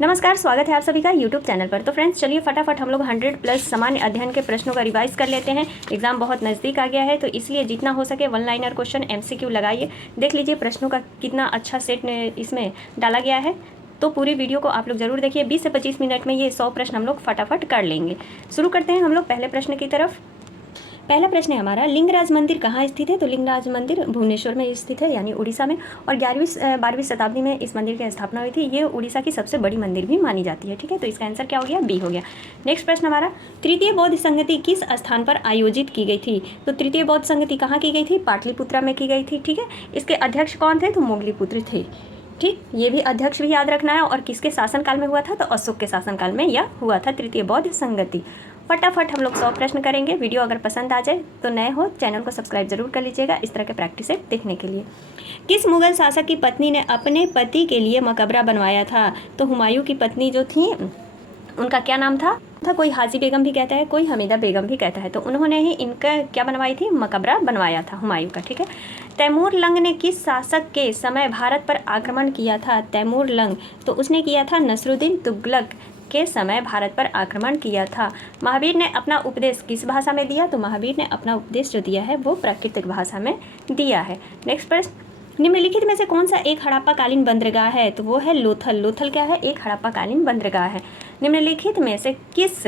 नमस्कार, स्वागत है आप सभी का यूट्यूब चैनल पर। तो फ्रेंड्स चलिए फटाफट हम लोग 100+ सामान्य अध्ययन के प्रश्नों का रिवाइज कर लेते हैं। एग्जाम बहुत नज़दीक आ गया है तो इसलिए जितना हो सके वन लाइनर क्वेश्चन MCQ लगाइए। देख लीजिए प्रश्नों का कितना अच्छा सेट इसमें डाला गया है। तो पूरी वीडियो को आप लोग जरूर देखिए। 20 से 25 मिनट में ये 100 प्रश्न हम लोग फटाफट कर लेंगे। शुरू करते हैं हम लोग पहले प्रश्न की तरफ। पहला प्रश्न है हमारा, लिंगराज मंदिर कहाँ स्थित है? तो लिंगराज मंदिर भुवनेश्वर में स्थित है, यानी उड़ीसा में। और 11वीं शताब्दी में इस मंदिर की स्थापना हुई थी। ये उड़ीसा की सबसे बड़ी मंदिर भी मानी जाती है। ठीक है, तो इसका आंसर क्या हो गया? बी हो गया। नेक्स्ट प्रश्न हमारा, तृतीय बौद्ध संगति किस स्थान पर आयोजित की गई थी? तो तृतीय बौद्ध संगति कहाँ की गई थी? पाटलिपुत्रा में की गई थी। ठीक है, इसके अध्यक्ष कौन थे? तो मोगलीपुत्र थे। ठीक, ये भी अध्यक्ष भी याद रखना है। और किसके शासनकाल में हुआ था? तो अशोक के शासनकाल में यह हुआ था, तृतीय बौद्ध संगति। फटाफट हम लोग 100 प्रश्न करेंगे। वीडियो अगर पसंद आ जाए तो नए हो चैनल को सब्सक्राइब जरूर कर लीजिएगा इस तरह के प्रैक्टिस सेट देखने के लिए। किस मुगल शासक की पत्नी ने अपने पति के लिए मकबरा बनवाया था? तो हुमायूं की पत्नी जो थी उनका क्या नाम था? कोई हाजी बेगम भी कहता है, कोई हमीदा बेगम भी कहता है। तो उन्होंने ही इनका क्या बनवाई थी? मकबरा बनवाया था हुमायूं का। ठीक है, तैमूर लंग ने किस शासक के समय भारत पर आक्रमण किया था? तैमूर लंग तो उसने किया था नसरुद्दीन तुगलक के समय भारत पर आक्रमण किया था। महावीर ने अपना उपदेश किस भाषा में दिया? तो महावीर ने अपना उपदेश जो दिया है वो प्राकृतिक भाषा में दिया है। नेक्स्ट प्रश्न, निम्नलिखित में से कौन सा एक हड़प्पाकालीन बंदरगाह है? तो वो है लोथल। लोथल क्या है? एक हड़प्पाकालीन बंदरगाह है। निम्नलिखित में से किस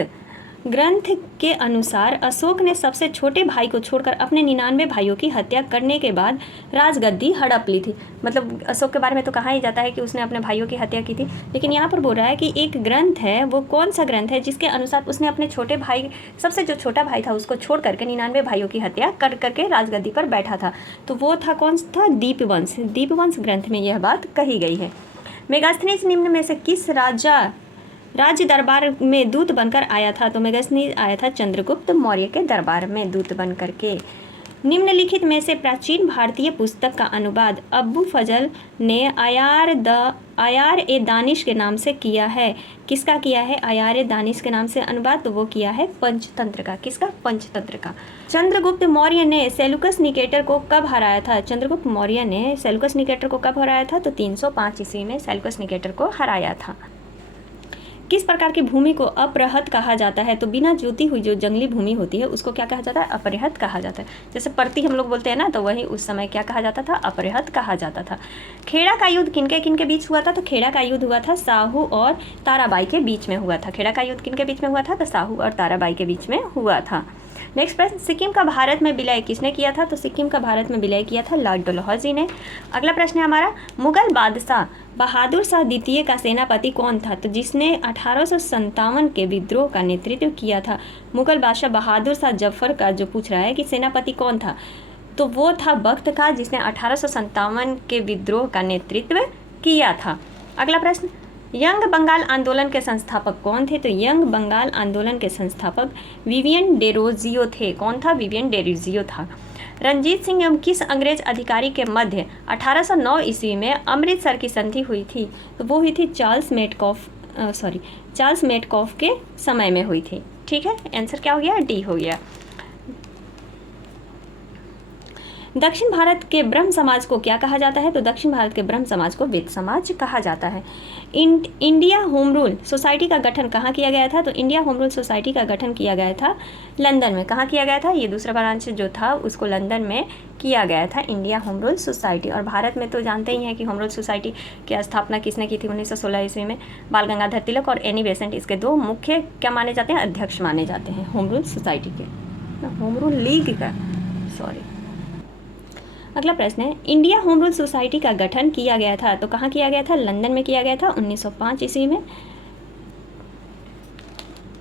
ग्रंथ के अनुसार अशोक ने सबसे छोटे भाई को छोड़कर अपने 99 भाइयों की हत्या करने के बाद राजगद्दी हड़प ली थी? मतलब अशोक के बारे में तो कहा ही जाता है कि उसने अपने भाइयों की हत्या की थी, लेकिन यहाँ पर बोल रहा है कि एक ग्रंथ है, वो कौन सा ग्रंथ है जिसके अनुसार उसने अपने छोटे भाई, सबसे जो छोटा भाई था उसको छोड़ करके 99 भाइयों की हत्या कर करके राजगद्दी पर बैठा था? तो वो था कौन सा? दीपवंश। दीपवंश ग्रंथ में यह बात कही गई है। मेगास्थनीज निम्न में से किस राज्य दरबार में दूत बनकर आया था? तो मेगास्थनीज आया था चंद्रगुप्त मौर्य के दरबार में दूत बन करके। निम्नलिखित में से प्राचीन भारतीय पुस्तक का अनुवाद अब्बू फजल ने आयार ए दानिश के नाम से किया है? किसका किया है आयार ए दानिश के नाम से अनुवाद? तो वो किया है पंचतंत्र का। किसका? पंचतंत्र का। चंद्रगुप्त मौर्य ने सेल्यूकस निकेटर को कब हराया था? चंद्रगुप्त मौर्य ने सेल्यूकस निकेटर को कब हराया था? तो 305 ईस्वी में सेल्यूकस निकेटर को हराया था। किस प्रकार की भूमि को अपरहत कहा जाता है? तो बिना जोती हुई जो जंगली भूमि होती है उसको क्या कहा जाता है? अपरहत कहा जाता है। जैसे परती हम लोग बोलते हैं ना, तो वही उस समय क्या कहा जाता था? अपरहत कहा जाता था। खेड़ा का युद्ध किनके बीच हुआ था? तो खेड़ा का युद्ध हुआ था साहू और ताराबाई के बीच में हुआ था। खेड़ा का युद्ध किनके बीच में हुआ था? तो साहू और ताराबाई के बीच में हुआ था। नेक्स्ट प्रश्न, सिक्किम का भारत में विलय किसने किया था? तो सिक्किम का भारत में विलय किया था लॉर्ड डलहौजी ने। अगला प्रश्न है हमारा, मुगल बादशाह बहादुर शाह द्वितीय का सेनापति कौन था? तो जिसने 1857 के विद्रोह का नेतृत्व किया था। मुगल बादशाह बहादुर शाह जफर का जो पूछ रहा है कि सेनापति कौन था, तो वो था बख्त खां, जिसने 1857 के विद्रोह का नेतृत्व किया था। अगला प्रश्न, यंग बंगाल आंदोलन के संस्थापक कौन थे? तो यंग बंगाल आंदोलन के संस्थापक विवियन डेरोजियो थे। कौन था? विवियन डेरोजियो था। रंजीत सिंह एवं किस अंग्रेज अधिकारी के मध्य 1809 ईस्वी में अमृतसर की संधि हुई थी? तो वो हुई थी चार्ल्स मेटकॉफ के समय में हुई थी। ठीक है, आंसर क्या हो गया? डी हो गया। दक्षिण भारत के ब्रह्म समाज को क्या कहा जाता है? तो दक्षिण भारत के ब्रह्म समाज को वेद समाज कहा जाता है। इंडिया होम रूल सोसाइटी का गठन कहाँ किया गया था? तो इंडिया होम रूल सोसाइटी का गठन किया गया था लंदन में। कहाँ किया गया था? ये दूसरा ब्रांच जो था उसको लंदन में किया गया था, इंडिया होम रूल सोसाइटी। और भारत में तो जानते ही हैं कि होम रूल सोसाइटी की स्थापना किसने की थी? 1916 ईस्वी में बाल गंगाधर तिलक और एनी बेसेंट इसके दो मुख्य क्या माने जाते हैं? अध्यक्ष माने जाते हैं होम रूल सोसाइटी के, होम रूल लीग का, सॉरी। अगला प्रश्न है, इंडिया होम रूल सोसाइटी का गठन किया गया था, तो कहाँ किया गया था? लंदन में किया गया था 1905 ईस्वी में।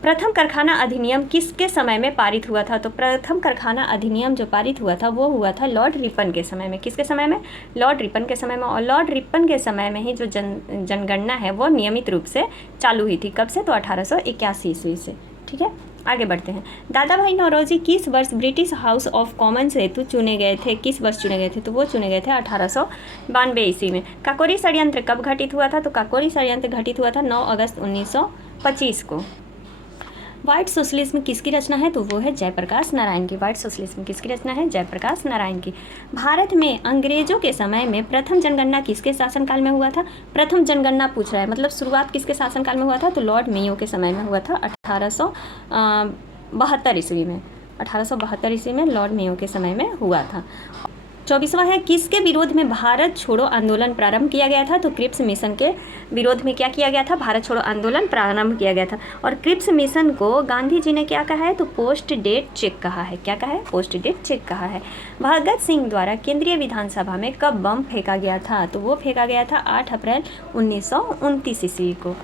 प्रथम कारखाना अधिनियम किसके समय में पारित हुआ था? तो प्रथम कारखाना अधिनियम जो पारित हुआ था वो हुआ था लॉर्ड रिपन के समय में। किसके समय में? लॉर्ड रिपन के समय में। और लॉर्ड रिपन के समय में ही जो जनगणना है वो नियमित रूप से चालू हुई थी। कब से? तो 1881 ईस्वी से। ठीक है, आगे बढ़ते हैं। दादा भाई नौरोजी किस वर्ष ब्रिटिश हाउस ऑफ कॉमन्स हेतु चुने गए थे? किस वर्ष चुने गए थे? तो वो चुने गए थे 1892 ईस्वी में। काकोरी षड्यंत्र कब घटित हुआ था? तो काकोरी षड्यंत्र घटित हुआ था 9 अगस्त 1925 को। व्हाइट सोशलिज्म किसकी रचना है? तो वो है जयप्रकाश नारायण की। व्हाइट सोशलिज्म किसकी रचना है? जयप्रकाश नारायण की। भारत में अंग्रेजों के समय में प्रथम जनगणना किसके शासनकाल में हुआ था? प्रथम जनगणना पूछ रहा है, मतलब शुरुआत किसके शासनकाल में हुआ था? तो लॉर्ड मेयो के समय में हुआ था 1872 ईस्वी में। 1872 ईस्वी में लॉर्ड मेयो के समय में हुआ था। 24वां है, किसके विरोध में भारत छोड़ो आंदोलन प्रारंभ किया गया था? तो क्रिप्स मिशन के विरोध में क्या किया गया था? भारत छोड़ो आंदोलन प्रारंभ किया गया था। और क्रिप्स मिशन को गांधी जी ने क्या कहा है? तो पोस्ट डेट चेक कहा है। क्या कहा है? पोस्ट डेट चेक कहा है। भगत सिंह द्वारा केंद्रीय विधानसभा में कब बम फेंका गया था? तो वो फेंका गया था 8 अप्रैल 1929 ईस्वी को।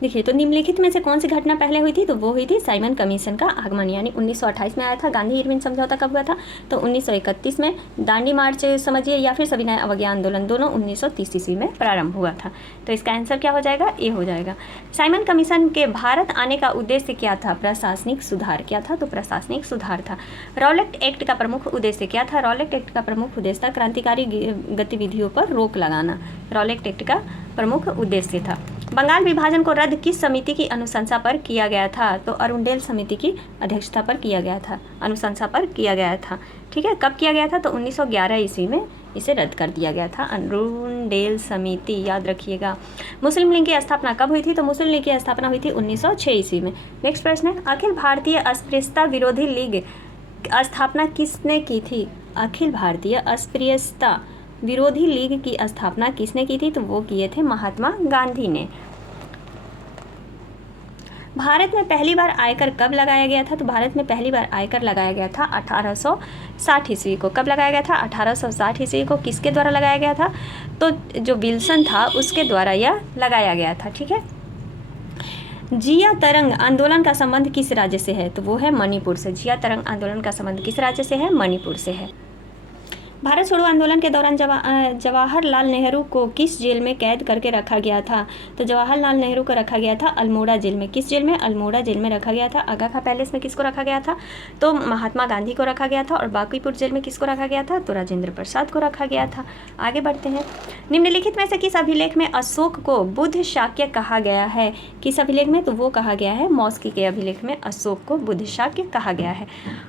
देखिए, तो निम्नलिखित में से कौन सी घटना पहले हुई थी? तो वो हुई थी साइमन कमीशन का आगमन, यानी 1928 में आया था। गांधी इरविन समझौता कब हुआ था? तो 1931 में। दांडी मार्च समझिए या फिर सविनय अवज्ञा आंदोलन, दोनों 1930 ईस्वी में प्रारंभ हुआ था। तो इसका आंसर क्या हो जाएगा? ए हो जाएगा। साइमन कमीशन के भारत आने का उद्देश्य क्या था? प्रशासनिक सुधार। क्या था? तो प्रशासनिक सुधार था। रॉलेट एक्ट का प्रमुख उद्देश्य क्या था? रॉलेट एक्ट का प्रमुख उद्देश्य था क्रांतिकारी गतिविधियों पर रोक लगाना। रॉलेट एक्ट का प्रमुख उद्देश्य था। बंगाल विभाजन को रद्द किस समिति की अनुशंसा पर किया गया था? तो अरुणडेल समिति की अध्यक्षता पर किया गया था, अनुशंसा पर किया गया था। ठीक है, कब किया गया था? तो 1911 ईस्वी में इसे रद्द कर दिया गया था। अरुणडेल समिति, याद रखिएगा। मुस्लिम लीग की स्थापना कब हुई थी? तो मुस्लिम लीग की स्थापना हुई थी 1906 ईस्वी में। नेक्स्ट प्रश्न है, अखिल भारतीय अस्पृश्यता विरोधी लीग स्थापना किसने की थी? अखिल भारतीय अस्पृश्यता विरोधी लीग की स्थापना किसने की थी? तो वो किए थे महात्मा गांधी ने। भारत में पहली बार आयकर कब लगाया गया था? तो भारत में पहली बार आयकर लगाया गया था 1860 ईस्वी को। कब लगाया गया था? 1860 ईस्वी को। किसके द्वारा लगाया गया था? तो जो विल्सन था उसके द्वारा यह लगाया गया था। ठीक है। जिया तरंग आंदोलन का संबंध किस राज्य से है? तो वो है मणिपुर से। जिया तरंग आंदोलन का संबंध किस राज्य से है? मणिपुर से है। भारत छोड़ो आंदोलन के दौरान जवाहरलाल नेहरू को किस जेल में कैद करके रखा गया था? तो जवाहरलाल नेहरू को रखा गया था अल्मोड़ा जेल में। किस जेल में? अल्मोड़ा जेल में रखा गया था। आगा खा पैलेस में किसको रखा गया था? तो महात्मा गांधी को रखा गया था। और बांकीपुर जेल में किसको रखा गया था? तो राजेंद्र प्रसाद को रखा गया था। आगे बढ़ते हैं। निम्नलिखित में से किस अभिलेख में अशोक को बुद्ध शाक्य कहा गया है? किस अभिलेख में? तो वो कहा गया है मॉस्की के अभिलेख में अशोक को बुद्ध शाक्य कहा गया है।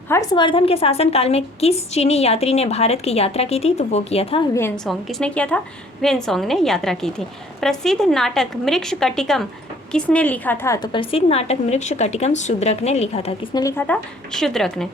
हर्षवर्धन के शासनकाल में किस चीनी यात्री ने भारत की यात्रा की थी? तो वो किया था ह्वेनसोंग। किसने किया था? ह्वेनसोंग ने यात्रा की थी। प्रसिद्ध नाटक मृक्षकटिकम किसने लिखा था? तो प्रसिद्ध नाटक मृक्षकटिकम शूद्रक ने लिखा था। किसने लिखा था? शूद्रक ने।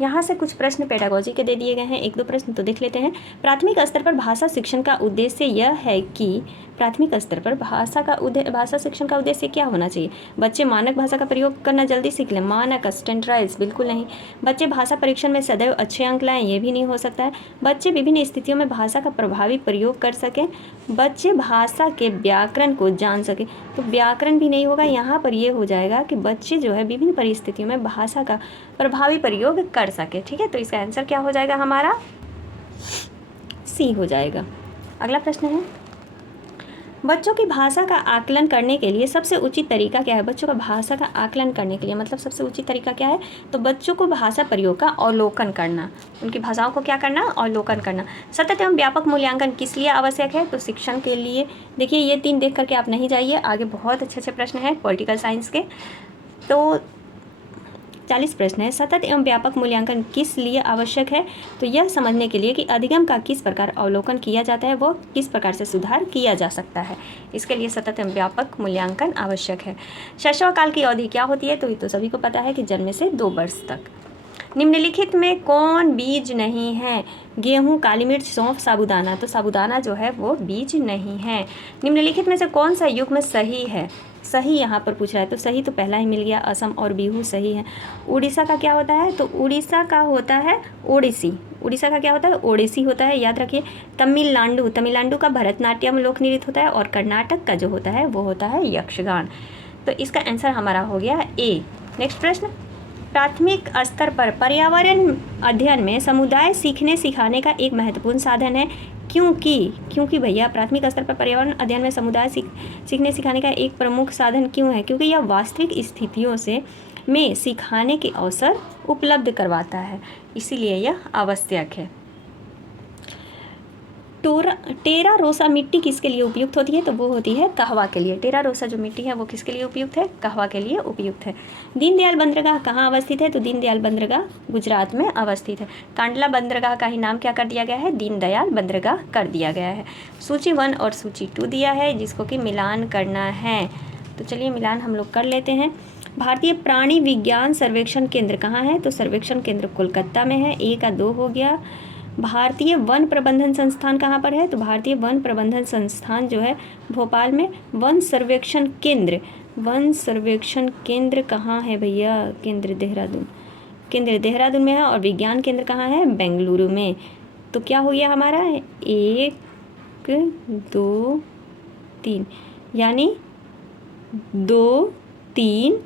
यहाँ से कुछ प्रश्न पेडागोजी के दे दिए गए हैं, एक दो प्रश्न तो देख लेते हैं। प्राथमिक स्तर पर भाषा शिक्षण का उद्देश्य यह है कि प्राथमिक स्तर पर भाषा शिक्षण का उद्देश्य क्या होना चाहिए? बच्चे मानक भाषा का प्रयोग करना जल्दी सीख लें। मानक स्टैंडर्डाइज बिल्कुल नहीं। बच्चे भाषा परीक्षण में सदैव अच्छे अंक लाएं, ये भी नहीं हो सकता है। बच्चे विभिन्न स्थितियों में भाषा का प्रभावी प्रयोग कर सकें। बच्चे भाषा के व्याकरण को जान सकें। तो व्याकरण भी नहीं होगा, यहाँ पर ये हो जाएगा कि बच्चे जो है विभिन्न परिस्थितियों में भाषा का प्रभावी प्रयोग कर सके। ठीक है, तो इसका आंसर क्या हो जाएगा? हमारा सी हो जाएगा। अगला प्रश्न है, बच्चों की भाषा का आकलन करने के लिए सबसे उचित तरीका क्या है? बच्चों का भाषा का आकलन करने के लिए मतलब सबसे उचित तरीका क्या है? तो बच्चों को भाषा प्रयोग का अवलोकन करना, उनकी भाषाओं को क्या करना? अवलोकन करना। सतत एवं व्यापक मूल्यांकन किस लिए आवश्यक है? तो शिक्षण के लिए। देखिए, ये 3 देख करके आप नहीं जाइए, आगे बहुत अच्छे अच्छे प्रश्न हैं पॉलिटिकल साइंस के। तो 40 प्रश्न है। सतत एवं व्यापक मूल्यांकन किस लिए आवश्यक है? तो यह समझने के लिए कि अधिगम का किस प्रकार अवलोकन किया जाता है, वो किस प्रकार से सुधार किया जा सकता है, इसके लिए सतत एवं व्यापक मूल्यांकन आवश्यक है। शैशवकाल की अवधि क्या होती है? तो ये तो सभी को पता है कि जन्म से 2 वर्ष तक। निम्नलिखित में कौन बीज नहीं है? गेहूँ, काली मिर्च, सौंफ, साबूदाना। तो साबूदाना जो है वो बीज नहीं है। निम्नलिखित में से कौन सा युग्म सही है? सही यहाँ पर पूछ रहा है, तो सही तो पहला ही मिल गया, असम और बिहू सही है। उड़ीसा का क्या होता है? तो उड़ीसा का होता है ओडिसी। उड़ीसा का क्या होता है? ओडिसी होता है, याद रखिए। तमिलनाडु का भरतनाट्यम लोक नृत्य होता है। और कर्नाटक का जो होता है वो होता है यक्षगान। तो इसका आंसर हमारा हो गया ए। नेक्स्ट प्रश्न, प्राथमिक स्तर पर पर्यावरण अध्ययन में समुदाय सीखने सिखाने का एक महत्वपूर्ण साधन है। क्योंकि भैया प्राथमिक स्तर पर पर्यावरण अध्ययन में समुदाय सीखने सिखाने का एक प्रमुख साधन क्यों है? क्योंकि यह वास्तविक स्थितियों में सिखाने के अवसर उपलब्ध करवाता है, इसीलिए यह आवश्यक है। टेरा रोसा मिट्टी किसके लिए उपयुक्त होती है? तो वो होती है कहवा के लिए। टेरा रोसा जो मिट्टी है वो किसके लिए उपयुक्त है? कहवा के लिए उपयुक्त है। दीनदयाल बंदरगाह कहाँ अवस्थित है? तो दीनदयाल बंदरगाह गुजरात में अवस्थित है। कांडला बंदरगाह का ही नाम क्या कर दिया गया है? दीनदयाल बंदरगाह कर दिया गया है। सूची 1 और सूची 2 दिया है जिसको कि मिलान करना है। तो चलिए मिलान हम लोग कर लेते हैं। भारतीय प्राणी विज्ञान सर्वेक्षण केंद्र कहाँ है? तो सर्वेक्षण केंद्र कोलकाता में है। 1 का 2 हो गया। भारतीय वन प्रबंधन संस्थान कहाँ पर है? तो भारतीय वन प्रबंधन संस्थान जो है भोपाल में। वन सर्वेक्षण केंद्र कहाँ है भैया? केंद्र देहरादून में है। और विज्ञान केंद्र कहाँ है? बेंगलुरु में। तो क्या हो गया हमारा? 1 2 3 यानी 2 3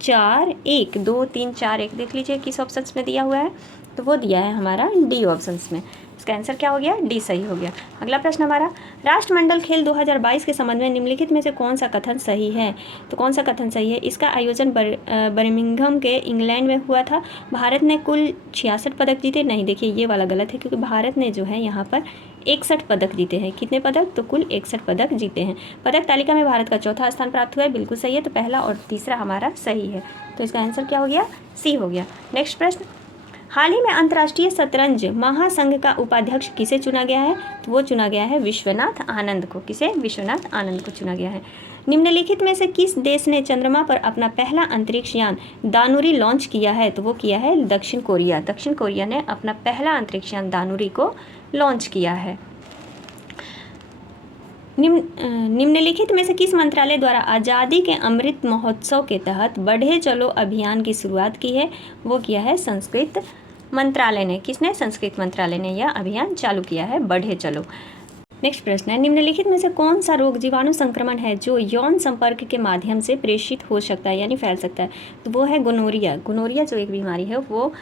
4 1 2 3 4 1 देख लीजिए किस ऑप्शंस में दिया हुआ है। तो वो दिया है हमारा डी ऑप्शंस में। इसका आंसर क्या हो गया? डी सही हो गया। अगला प्रश्न हमारा, राष्ट्रमंडल खेल 2022 के संबंध में निम्नलिखित में से कौन सा कथन सही है? तो कौन सा कथन सही है? इसका आयोजन बर्मिंघम के इंग्लैंड में हुआ था। भारत ने कुल 66 पदक जीते। नहीं, देखिए ये वाला गलत है क्योंकि भारत ने जो है यहाँ पर 61 पदक जीते हैं। कितने पदक? तो कुल 61 पदक जीते हैं। पदक तालिका में भारत का चौथा स्थान प्राप्त हुआ है। बिल्कुल सही है। तो पहला और तीसरा हमारा सही है। तो इसका आंसर क्या हो गया? सी हो गया। नेक्स्ट प्रश्न, हाल ही में अंतर्राष्ट्रीय शतरंज महासंघ का उपाध्यक्ष किसे चुना गया है? तो वो चुना गया है विश्वनाथ आनंद को। किसे? विश्वनाथ आनंद को चुना गया है। निम्नलिखित में से किस देश ने चंद्रमा पर अपना पहला अंतरिक्ष यान दानुरी लॉन्च किया है? तो वो किया है दक्षिण कोरिया। दक्षिण कोरिया ने अपना पहला अंतरिक्ष यान दानुरी को लॉन्च किया है। निम्नलिखित में से किस मंत्रालय द्वारा आज़ादी के अमृत महोत्सव के तहत बढ़े चलो अभियान की शुरुआत की है? वो किया है संस्कृत मंत्रालय ने। किसने? संस्कृत मंत्रालय ने यह अभियान चालू किया है, बढ़े चलो। नेक्स्ट प्रश्न है, निम्नलिखित में से कौन सा रोग जीवाणु संक्रमण है जो यौन संपर्क के माध्यम से प्रेषित हो सकता है यानी फैल सकता है? तो वो है गोनोरिया। गोनोरिया जो एक बीमारी है वो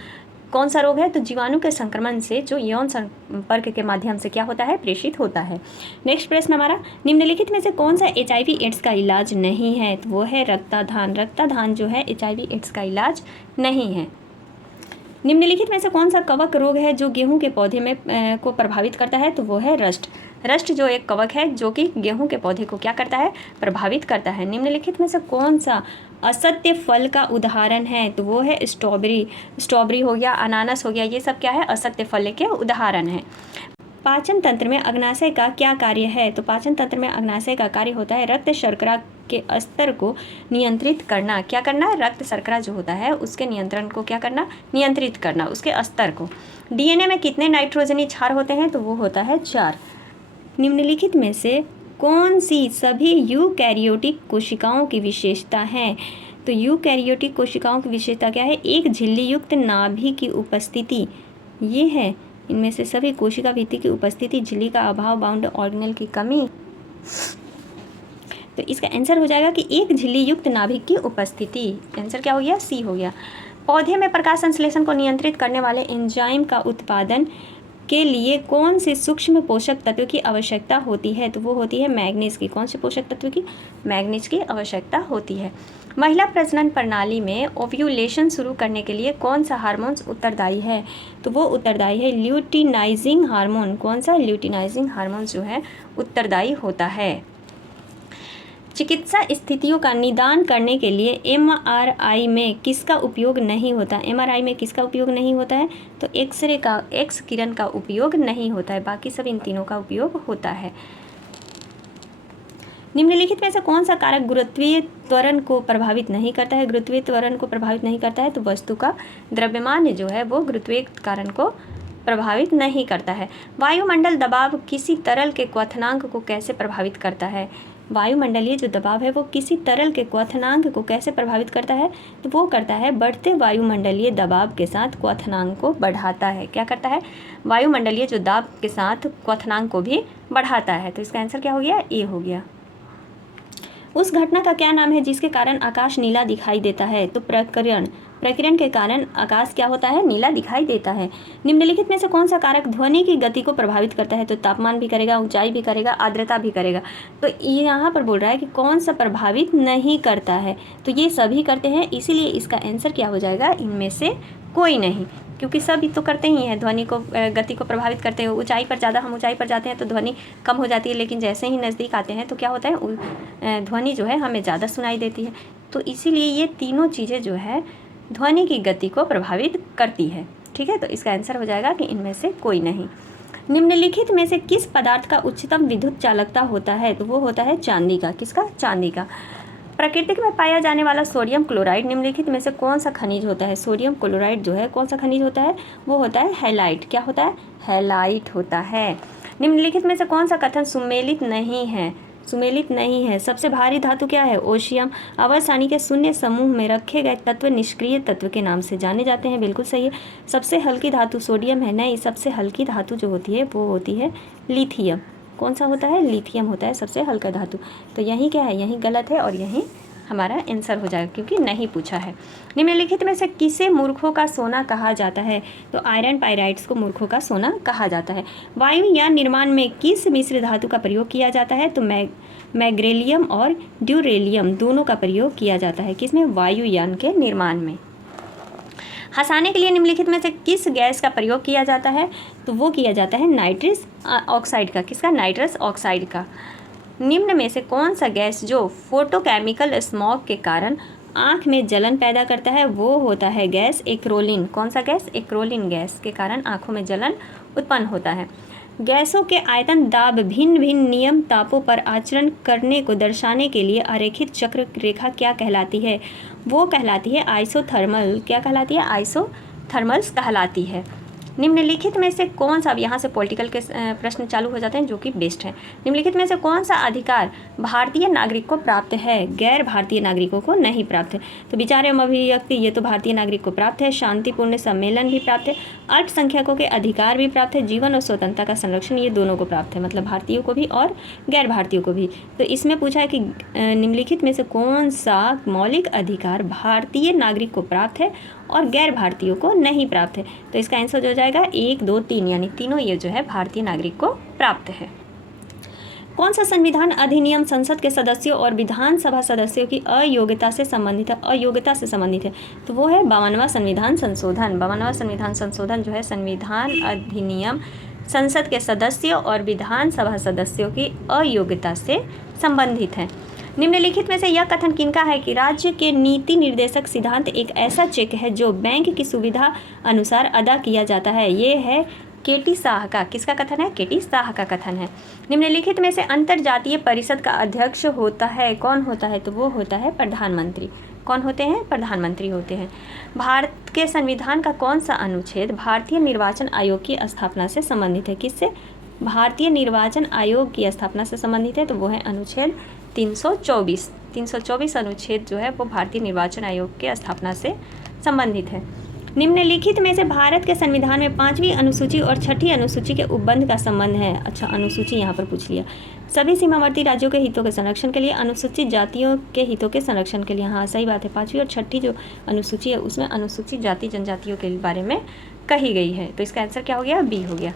कौन सा रोग है? तो जीवाणु के संक्रमण से जो यौन संपर्क के माध्यम से क्या होता है? प्रेषित होता है। नेक्स्ट प्रश्न हमारा, निम्नलिखित में से कौन सा HIV एड्स का इलाज नहीं है? तो वो है रक्ताधान। रक्ताधान जो है HIV एड्स का इलाज नहीं है। निम्नलिखित में से कौन सा कवक रोग है जो गेहूं के पौधे में को प्रभावित करता है? तो वो है रस्ट। रस्ट जो एक कवक है जो कि गेहूं के पौधे को क्या करता है? प्रभावित करता है। निम्नलिखित में से कौन सा असत्य फल का उदाहरण है? तो वो है स्ट्रॉबेरी। स्ट्रॉबेरी हो गया, अनानास हो गया, ये सब क्या है? असत्य फल के उदाहरण है। पाचन तंत्र में अग्नाशय का क्या कार्य है? तो पाचन तंत्र में अग्नाशय का कार्य होता है रक्त शर्करा के स्तर को नियंत्रित करना। क्या करना? रक्त शर्करा जो होता है उसके नियंत्रण को क्या करना? नियंत्रित करना, उसके स्तर को। DNA में कितने नाइट्रोजनी क्षार होते हैं? तो वो होता है 4। निम्नलिखित में से कौन सी सभी यूकैरियोटिक कोशिकाओं की विशेषता है? तो यूकैरियोटिक कोशिकाओं की विशेषता क्या है? एक झिल्ली युक्त नाभि की उपस्थिति, ये है इनमें से सभी कोशिका भित्ति की उपस्थिति, झिल्ली का अभाव, बाउंड ऑर्गेनेल की कमी। तो इसका आंसर हो जाएगा कि एक झिल्ली युक्त नाभिक की उपस्थिति। आंसर क्या हो गया? सी हो गया। पौधे में प्रकाश संश्लेषण को नियंत्रित करने वाले एंजाइम का उत्पादन के लिए कौन से सूक्ष्म पोषक तत्व की आवश्यकता होती है? तो वो होती है मैग्नीज की। कौन से पोषक तत्व की? मैग्नीज की आवश्यकता होती है। महिला प्रजनन प्रणाली में ओव्यूलेशन शुरू करने के लिए कौन सा हार्मोन्स उत्तरदायी है? तो वो उत्तरदायी है ल्यूटिनाइजिंग हार्मोन। कौन सा? ल्यूटिनाइजिंग हार्मोन जो है उत्तरदायी होता है। चिकित्सा स्थितियों का निदान करने के लिए MRI में किसका उपयोग नहीं होता? MRI में किसका उपयोग नहीं होता है? तो एक्सरे का, एक्स किरण का उपयोग नहीं होता है। बाकी सब इन तीनों का उपयोग होता है। निम्नलिखित में से कौन सा कारक गुरुत्वीय त्वरण को प्रभावित नहीं करता है? गुरुत्वीय त्वरण को प्रभावित नहीं करता है तो वस्तु का द्रव्यमान जो है वो गुरुत्वीय कारण को प्रभावित नहीं करता है। वायुमंडल दबाव किसी तरल के क्वथनांक को कैसे प्रभावित करता है? वायुमंडलीय जो दबाव है वो किसी तरल के क्वथनांक को कैसे प्रभावित करता है? तो वो करता है बढ़ते वायुमंडलीय दबाव के साथ क्वथनांक को बढ़ाता है। क्या करता है? वायुमंडलीय जो दाब के साथ क्वथनांक को भी बढ़ाता है। तो इसका आंसर क्या हो गया? ए हो गया। उस घटना का क्या नाम है जिसके कारण आकाश नीला दिखाई देता है? तो प्रकीर्णन। प्रकीर्णन के कारण आकाश क्या होता है? नीला दिखाई देता है। निम्नलिखित में से कौन सा कारक ध्वनि की गति को प्रभावित करता है? तो तापमान भी करेगा, ऊंचाई भी करेगा, आर्द्रता भी करेगा। तो यहाँ पर बोल रहा है कि कौन सा प्रभावित नहीं करता है? तो ये सभी करते हैं, इसीलिए इसका आंसर क्या हो जाएगा? इनमें से कोई नहीं। क्योंकि सभी तो करते ही हैं, ध्वनि को गति को प्रभावित करते हैं। ऊंचाई पर ज़्यादा हम ऊंचाई पर जाते हैं तो ध्वनि कम हो जाती है, लेकिन जैसे ही नज़दीक आते हैं तो क्या होता है, ध्वनि जो है हमें ज़्यादा सुनाई देती है। तो इसीलिए ये तीनों चीज़ें जो है ध्वनि की गति को प्रभावित करती है। ठीक है, तो इसका आंसर हो जाएगा कि इनमें से कोई नहीं। निम्नलिखित में से किस पदार्थ का उच्चतम विद्युत चालकता होता है? तो वो होता है चांदी का। किसका? चांदी का। प्रकृति में पाया जाने वाला सोडियम क्लोराइड निम्नलिखित में से कौन सा खनिज होता है? सोडियम क्लोराइड जो है कौन सा खनिज होता है? वो होता है हैलाइट। क्या होता है? हैलाइट होता है। निम्नलिखित में से कौन सा कथन सुमेलित नहीं है? सुमेलित नहीं है। सबसे भारी धातु क्या है? ओशियम। आवर्त सारणी के शून्य समूह में रखे गए तत्व निष्क्रिय तत्व के नाम से जाने जाते हैं। बिल्कुल सही है। सबसे हल्की धातु सोडियम है। नहीं, सबसे हल्की धातु जो होती है वो होती है लिथियम। कौन सा होता है? लिथियम होता है सबसे हल्का धातु। तो यही क्या है? यही गलत है और यही हमारा आंसर हो जाएगा, क्योंकि नहीं पूछा है। निम्नलिखित में से किसे मूर्खों का सोना कहा जाता है? तो आयरन पाइराइट्स को मूर्खों का सोना कहा जाता है। वायुयान निर्माण में किस मिश्र धातु का प्रयोग किया जाता है? तो मैग्नेशियम और ड्यूरेलियम दोनों का प्रयोग किया जाता है। किसमें? वायुयान के निर्माण में। हंसाने के लिए निम्नलिखित में से किस गैस का प्रयोग किया जाता है? तो वो किया जाता है नाइट्रस ऑक्साइड का। किसका? नाइट्रस ऑक्साइड का। निम्न में से कौन सा गैस जो फोटोकेमिकल स्मॉग के कारण आँख में जलन पैदा करता है? वो होता है गैस एक्रोलिन। कौन सा गैस? एक्रोलिन गैस के कारण आँखों में जलन उत्पन्न होता है। गैसों के आयतन दाब भिन्न भिन्न नियम तापों पर आचरण करने को दर्शाने के लिए आरेखित चक्र रेखा क्या कहलाती है? वो कहलाती है आइसोथर्मल। क्या कहलाती है? आइसोथर्मल्स कहलाती है। निम्नलिखित में से कौन सा, अब यहाँ से पॉलिटिकल के प्रश्न चालू हो जाते हैं जो कि बेस्ट है। निम्नलिखित में से कौन सा अधिकार भारतीय नागरिक को प्राप्त है? गैर भारतीय नागरिकों को नहीं प्राप्त है। तो विचार एवं अभिव्यक्ति ये तो भारतीय नागरिक को प्राप्त है। शांतिपूर्ण सम्मेलन भी प्राप्त है। अल्पसंख्यकों के अधिकार भी प्राप्त है। जीवन और स्वतंत्रता का संरक्षण ये दोनों को प्राप्त है, मतलब भारतीयों को भी और गैर भारतीयों को भी। तो इसमें पूछा है कि निम्नलिखित में से कौन सा मौलिक अधिकार भारतीय नागरिक को प्राप्त है और गैर भारतीयों को नहीं प्राप्त है? तो इसका आंसर हो जाएगा 1, 2, 3, यानी तीनों ये जो है भारतीय नागरिक को प्राप्त है। कौन सा संविधान अधिनियम संसद के सदस्यों और विधानसभा सदस्यों की अयोग्यता से संबंधित है? अयोग्यता से संबंधित है तो वो है 52वां संविधान संशोधन। 52वां संविधान संशोधन जो है संविधान अधिनियम संसद के सदस्यों और विधानसभा सदस्यों की अयोग्यता से संबंधित है। निम्नलिखित में से यह कथन किनका है कि राज्य के नीति निर्देशक सिद्धांत एक ऐसा चेक है जो बैंक की सुविधा अनुसार अदा किया जाता है? ये है केटी शाह का। किसका कथन है? केटी शाह का कथन है। निम्नलिखित में से अंतर्जातीय परिषद का अध्यक्ष होता है? कौन होता है? तो वो होता है प्रधानमंत्री। कौन होते हैं? प्रधानमंत्री होते हैं। भारत के संविधान का कौन सा अनुच्छेद भारतीय निर्वाचन आयोग की स्थापना से संबंधित है? किससे? भारतीय निर्वाचन आयोग की स्थापना से संबंधित है। तो वो है अनुच्छेद 324। 324 अनुच्छेद जो है वो भारतीय निर्वाचन आयोग के स्थापना से संबंधित है। निम्नलिखित में से भारत के संविधान में 5वीं अनुसूची और 6ठी अनुसूची के उपबंध का संबंध है? अच्छा, अनुसूची यहाँ पर पूछ लिया। सभी सीमावर्ती राज्यों के हितों के संरक्षण के लिए, अनुसूचित जातियों के हितों के संरक्षण के लिए। हाँ, सही बात है। 5वीं और 6ठी जो अनुसूची है उसमें अनुसूचित जाति जनजातियों के बारे में कही गई है। तो इसका आंसर क्या हो गया? बी हो गया।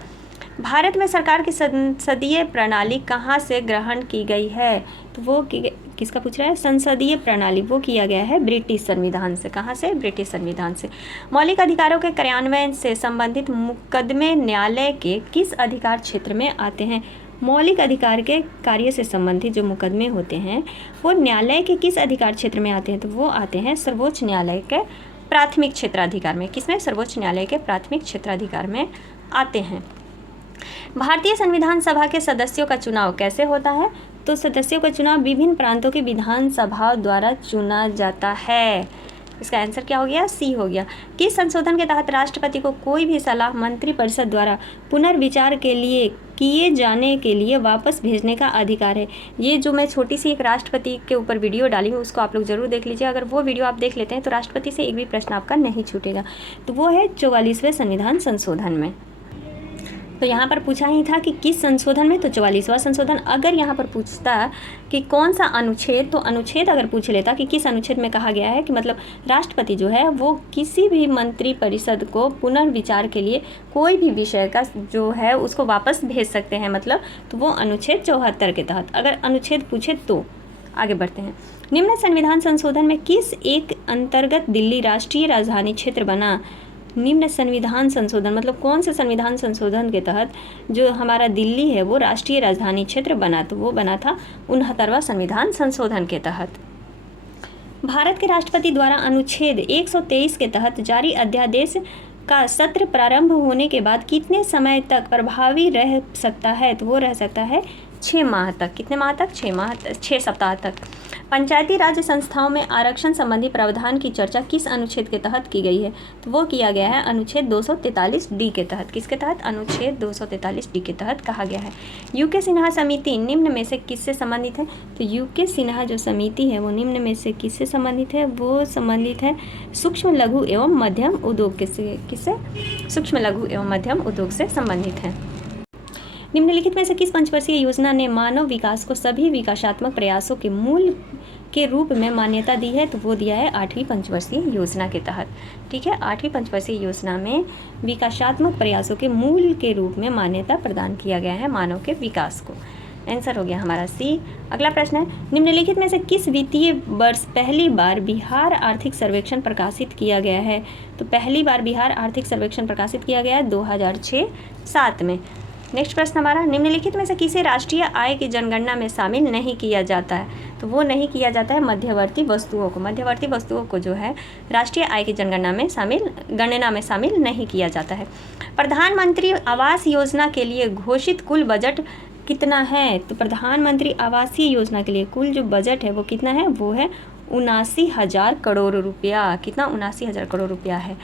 भारत में सरकार की संसदीय प्रणाली कहाँ से ग्रहण की गई है? तो वो किसका पूछ रहा है? संसदीय प्रणाली वो किया गया है ब्रिटिश संविधान से। कहाँ से? ब्रिटिश संविधान से। मौलिक अधिकारों के कार्यान्वयन से संबंधित मुकदमे न्यायालय के किस अधिकार क्षेत्र में आते हैं? मौलिक अधिकार के कार्य से संबंधित जो मुकदमे होते हैं वो न्यायालय के किस अधिकार क्षेत्र में आते हैं? तो वो आते हैं सर्वोच्च न्यायालय के प्राथमिक क्षेत्राधिकार में। किसमें? सर्वोच्च न्यायालय के प्राथमिक क्षेत्राधिकार में आते हैं। भारतीय संविधान सभा के सदस्यों का चुनाव कैसे होता है? तो सदस्यों का चुनाव विभिन्न प्रांतों की विधानसभाओं द्वारा चुना जाता है। इसका आंसर क्या हो गया? सी हो गया। किस संशोधन के तहत राष्ट्रपति को कोई भी सलाह मंत्रिपरिषद द्वारा पुनर्विचार के लिए किए जाने के लिए वापस भेजने का अधिकार है? ये जो मैं छोटी सी एक राष्ट्रपति के ऊपर वीडियो डाली हूँ उसको आप लोग जरूर देख लीजिए। अगर वो वीडियो आप देख लेते हैं तो राष्ट्रपति से एक भी प्रश्न आपका नहीं छूटेगा। तो वो है 44वें संविधान संशोधन में। तो यहाँ पर पूछा ही था कि किस संशोधन में, तो 44वां संशोधन। अगर यहाँ पर पूछता कि कौन सा अनुच्छेद, तो अनुच्छेद अगर पूछ लेता कि किस अनुच्छेद में कहा गया है कि मतलब राष्ट्रपति जो है वो किसी भी मंत्रिपरिषद को पुनर्विचार के लिए कोई भी विषय का जो है उसको वापस भेज सकते हैं, मतलब तो वो अनुच्छेद 74 के तहत अगर अनुच्छेद पूछे तो। आगे बढ़ते हैं। निम्न संविधान संशोधन में किस एक अंतर्गत दिल्ली राष्ट्रीय राजधानी क्षेत्र बना? निम्न संविधान संशोधन मतलब कौन से संविधान संशोधन के तहत जो हमारा दिल्ली है वो राष्ट्रीय राजधानी क्षेत्र बना, तो वो बना था 69वां संविधान संशोधन के तहत। भारत के राष्ट्रपति द्वारा अनुच्छेद 123 के तहत जारी अध्यादेश का सत्र प्रारंभ होने के बाद कितने समय तक प्रभावी रह सकता है, तो वो रह सकता है 6 माह तक। कितने माह तक? 6 सप्ताह तक। पंचायती राज संस्थाओं में आरक्षण संबंधी प्रावधान की चर्चा किस अनुच्छेद के तहत की गई है, तो वो किया गया है अनुच्छेद 243D के तहत। किसके तहत? अनुच्छेद 243D के तहत कहा गया है। यूके सिन्हा समिति निम्न में से किससे संबंधित है, तो यूके सिन्हा जो समिति है वो निम्न में से किससे संबंधित है, वो संबंधित है सूक्ष्म लघु एवं मध्यम उद्योग किससे? सूक्ष्म लघु एवं मध्यम उद्योग से संबंधित है। निम्नलिखित में से किस पंचवर्षीय योजना ने मानव विकास को सभी विकासात्मक प्रयासों के मूल के रूप में मान्यता दी है, तो वो दिया है 8वीं पंचवर्षीय योजना के तहत। ठीक है, 8वीं पंचवर्षीय योजना में विकासात्मक प्रयासों के मूल के रूप में मान्यता प्रदान किया गया है मानव के विकास को। आंसर हो गया हमारा सी। अगला प्रश्न है, निम्नलिखित में से किस वित्तीय वर्ष पहली बार बिहार आर्थिक सर्वेक्षण प्रकाशित किया गया है, तो पहली बार बिहार आर्थिक सर्वेक्षण प्रकाशित किया गया है 2006-07 में। नेक्स्ट प्रश्न हमारा, निम्नलिखित में से किसे राष्ट्रीय आय की जनगणना में शामिल नहीं किया जाता है, तो वो नहीं किया जाता है मध्यवर्ती वस्तुओं को। मध्यवर्ती वस्तुओं को जो है राष्ट्रीय आय की गणना में शामिल नहीं किया जाता है। प्रधानमंत्री आवास योजना के लिए घोषित कुल बजट कितना है, तो प्रधानमंत्री आवासीय योजना के लिए कुल जो बजट है वो कितना है, वो है 79,000 करोड़ रुपया। कितना? 79,000 करोड़ रुपया है।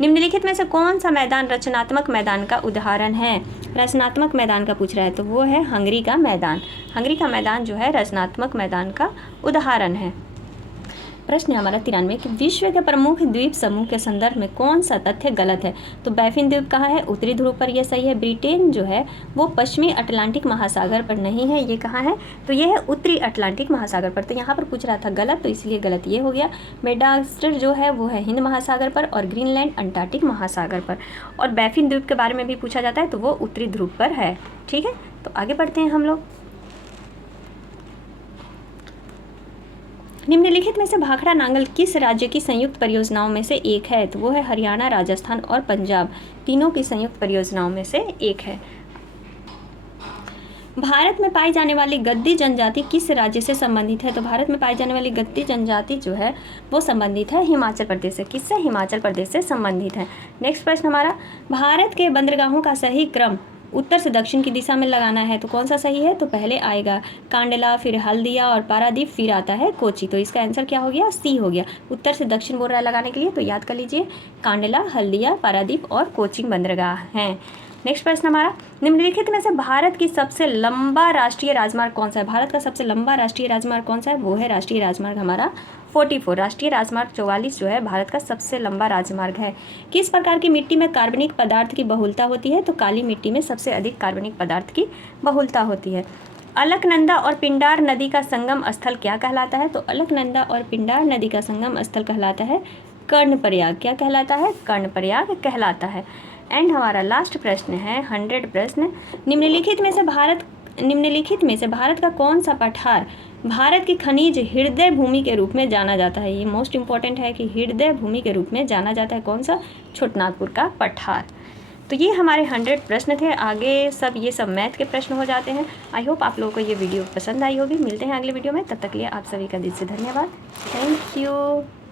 निम्नलिखित में से कौन सा मैदान रचनात्मक मैदान का उदाहरण है? रचनात्मक मैदान का पूछ रहा है, तो वो है हंगरी का मैदान। हंगरी का मैदान जो है रचनात्मक मैदान का उदाहरण है। प्रश्न हमारा 93 कि विश्व के प्रमुख द्वीप समूह के संदर्भ में कौन सा तथ्य गलत है, तो बैफिन द्वीप कहाँ है? उत्तरी ध्रुव पर, यह सही है। ब्रिटेन जो है वो पश्चिमी अटलांटिक महासागर पर नहीं है, ये कहाँ है? तो ये है उत्तरी अटलांटिक महासागर पर। तो यहाँ पर पूछ रहा था गलत, तो इसलिए गलत ये हो गया। मेडागास्कर जो है वो है हिंद महासागर पर और ग्रीनलैंड अंटार्कटिक महासागर पर। और बैफिन द्वीप के बारे में भी पूछा जाता है, तो वो उत्तरी ध्रुव पर है। ठीक है, तो आगे बढ़ते हैं हम लोग। निम्नलिखित में से भाखड़ा नांगल किस राज्य की संयुक्त परियोजनाओं में से एक है, तो वो है हरियाणा, राजस्थान और पंजाब, तीनों की संयुक्त परियोजनाओं में से एक है। भारत में पाई जाने वाली गद्दी जनजाति किस राज्य से संबंधित है, तो भारत में पाई जाने वाली गद्दी जनजाति जो है वो संबंधित है हिमाचल प्रदेश से। किससे? हिमाचल प्रदेश से संबंधित है। नेक्स्ट प्रश्न हमारा, भारत के बंदरगाहों का सही क्रम उत्तर से दक्षिण की दिशा में लगाना है, तो कौन सा सही है, तो पहले आएगा कांडला, फिर हल्दिया और पारादीप, फिर आता है कोची। तो इसका आंसर क्या हो गया? सी हो गया। उत्तर से दक्षिण बोल रहा है लगाने के लिए, तो याद कर लीजिए कांडला, हल्दिया, पारादीप और कोचिंग बंदरगाह हैं। नेक्स्ट प्रश्न हमारा, निम्नलिखित में से भारत की सबसे लंबा राष्ट्रीय राजमार्ग कौन सा है? भारत का सबसे लंबा राष्ट्रीय राजमार्ग कौन सा है? वो है राष्ट्रीय राजमार्ग हमारा 44। राष्ट्रीय राजमार्ग 44 जो है भारत का सबसे लंबा राजमार्ग है। किस प्रकार की मिट्टी में कार्बनिक पदार्थ की बहुलता होती है, तो काली मिट्टी में सबसे अधिक कार्बनिक पदार्थ की बहुलता होती है। अलकनंदा और पिंडार नदी का संगम स्थल क्या कहलाता है, तो अलकनंदा और पिंडार नदी का संगम स्थल कहलाता है कर्णप्रयाग। क्या कहलाता है? कर्णप्रयाग कहलाता है। एंड हमारा लास्ट प्रश्न है 100 प्रश्न, निम्नलिखित में से भारत का कौन सा पठार भारत की खनिज हृदय भूमि के रूप में जाना जाता है? ये मोस्ट इंपॉर्टेंट है कि हृदय भूमि के रूप में जाना जाता है कौन सा? छोटनागपुर का पठार। तो ये हमारे 100 प्रश्न थे। आगे ये सब मैथ के प्रश्न हो जाते हैं। आई होप आप लोगों को ये वीडियो पसंद आई होगी। मिलते हैं अगले वीडियो में, तब तक के लिए आप सभी का दिल से धन्यवाद। Thank you.